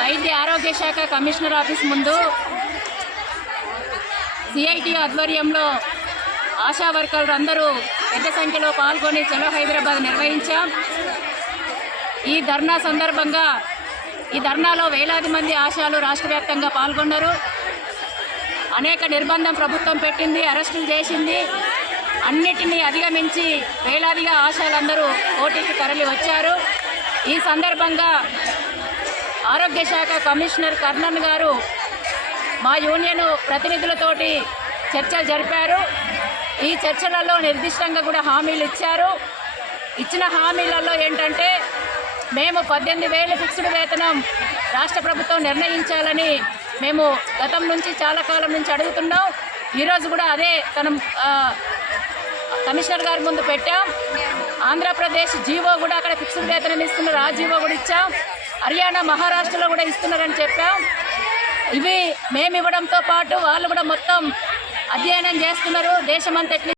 వైద్య ఆరోగ్య శాఖ కమిషనర్ ఆఫీస్ ముందు సిఐటి ఆధ్వర్యంలో ఆశా వర్కర్లు అందరూ పెద్ద సంఖ్యలో పాల్గొని చలో హైదరాబాద్ నిర్వహించాం. ఈ ధర్నా సందర్భంగా ఈ ధర్నాలో వేలాది మంది ఆశాలు రాష్ట్ర వ్యాప్తంగా పాల్గొన్నారు. అనేక నిర్బంధం ప్రభుత్వం పెట్టింది అరెస్టులు చేసింది. అన్నిటినీ అధిగమించి వేలాదిగా ఆశాలందరూ పోటీకి తరలి వచ్చారు ఈ సందర్భంగా ఆరోగ్య శాఖ కమిషనర్ కర్ణన్ గారు మా యూనియన్ ప్రతినిధులతోటి చర్చలు జరిపారు. ఈ చర్చలలో నిర్దిష్టంగా కూడా హామీలు ఇచ్చారు. ఇచ్చిన హామీలలో ఏంటంటే మేము పద్దెనిమిది వేలు ఫిక్స్డ్ వేతనం రాష్ట్ర ప్రభుత్వం నిర్ణయించాలని మేము గతం నుంచి చాలా కాలం నుంచి అడుగుతున్నాం. ఈరోజు కూడా అదే తన కమిషనర్ గారి ముందు పెట్టాం. ఆంధ్రప్రదేశ్ జీవో కూడా అక్కడ ఫిక్స్డ్ వేతనం ఇస్తున్నారు ఆ జీవో కూడా ఇచ్చాం. హర్యానా మహారాష్ట్రలో కూడా ఇస్తున్నారని చెప్పాం. ఇవి మేము ఇవ్వడంతో పాటు వాళ్ళు కూడా మొత్తం అధ్యయనం చేస్తున్నారు. దేశమంతటి